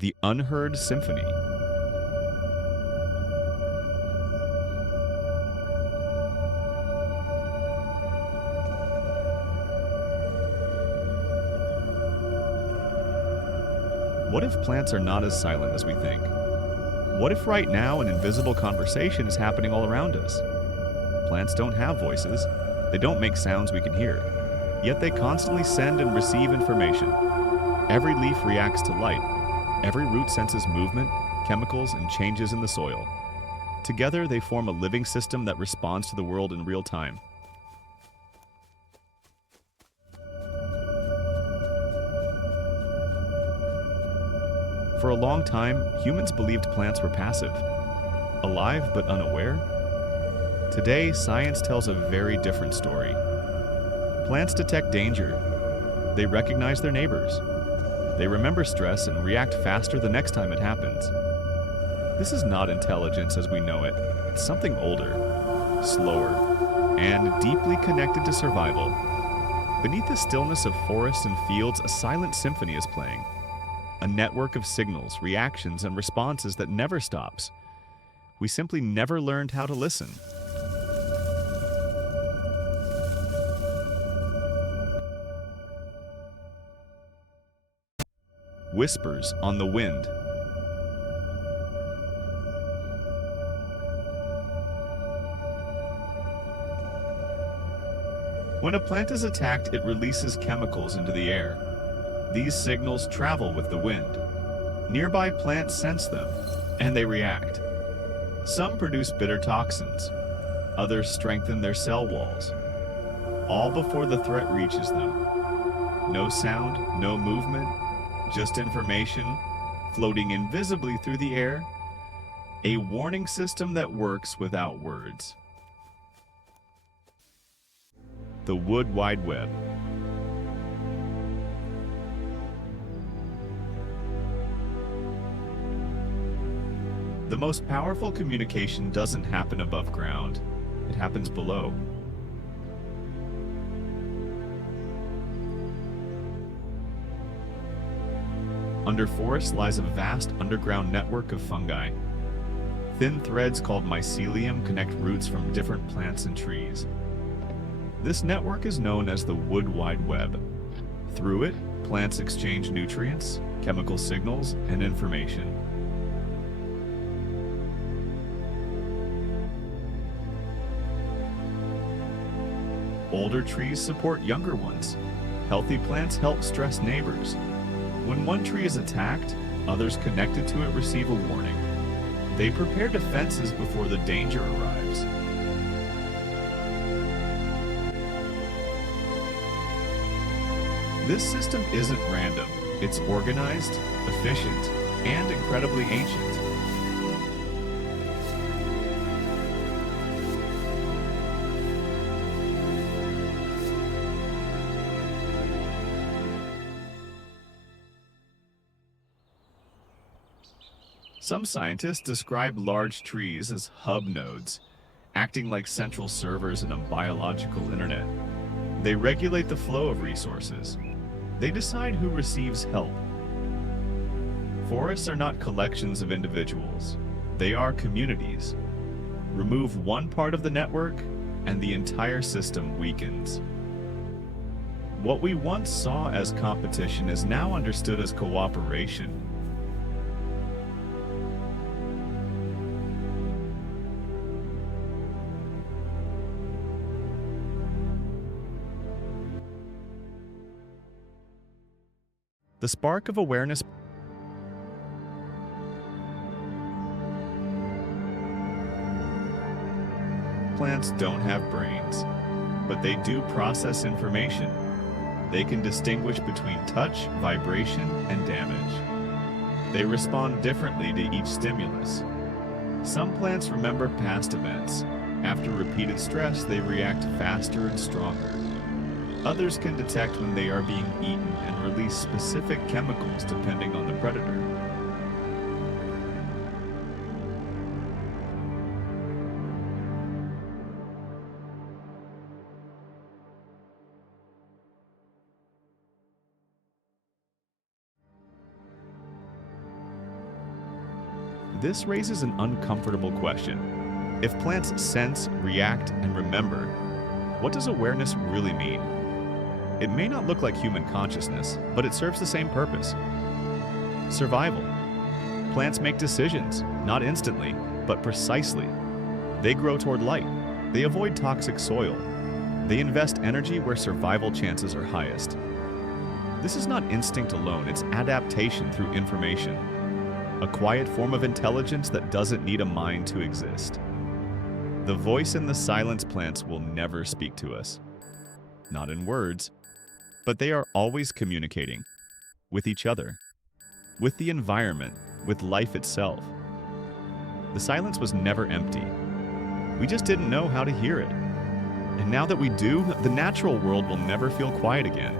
The unheard symphony. What if plants are not as silent as we think? What if right now an invisible conversation is happening all around us? Plants don't have voices. They don't make sounds we can hear. Yet they constantly send and receive information. Every leaf reacts to light. Every root senses movement, chemicals, and changes in the soil. Together, they form a living system that responds to the world in real time. For a long time, humans believed plants were passive, alive but unaware. Today, science tells a very different story. Plants detect danger. They recognize their neighbors. They remember stress and react faster the next time it happens. This is not intelligence as we know it. It's something older, slower, and deeply connected to survival. Beneath the stillness of forests and fields, a silent symphony is playing. A network of signals, reactions, and responses that never stops. We simply never learned how to listen. Whispers on the wind. When a plant is attacked, it releases chemicals into the air. These signals travel with the wind. Nearby plants sense them, and they react. Some produce bitter toxins. Others strengthen their cell walls. All before the threat reaches them. No sound, no movement, just information floating invisibly through the air. A warning system that works without words. The Wood Wide Web. The most powerful communication doesn't happen above ground. It happens below. Under forests lies a vast underground network of fungi. Thin threads called mycelium connect roots from different plants and trees. This network is known as the Wood Wide Web. Through it, plants exchange nutrients, chemical signals, and information. Older trees support younger ones. Healthy plants help stress neighbors. When one tree is attacked, others connected to it receive a warning. They prepare defenses before the danger arrives. This system isn't random. It's organized, efficient, and incredibly ancient. Some scientists describe large trees as hub nodes, acting like central servers in a biological internet. They regulate the flow of resources. They decide who receives help. Forests are not collections of individuals. They are communities. Remove one part of the network, and the entire system weakens. What we once saw as competition is now understood as cooperation. The spark of awareness. Plants don't have brains, but they do process information. They can distinguish between touch, vibration, and damage. They respond differently to each stimulus. Some plants remember past events. After repeated stress, they react faster and stronger. Others can detect when they are being eaten and release specific chemicals depending on the predator. This raises an uncomfortable question. If plants sense, react, and remember, what does awareness really mean? It may not look like human consciousness, but it serves the same purpose. Survival. Plants make decisions, not instantly, but precisely. They grow toward light. They avoid toxic soil. They invest energy where survival chances are highest. This is not instinct alone, it's adaptation through information. A quiet form of intelligence that doesn't need a mind to exist. The voice in the silence plants will never speak to us. Not in words, but they are always communicating. With each other. With the environment. With life itself. The silence was never empty. We just didn't know how to hear it. And now that we do, the natural world will never feel quiet again.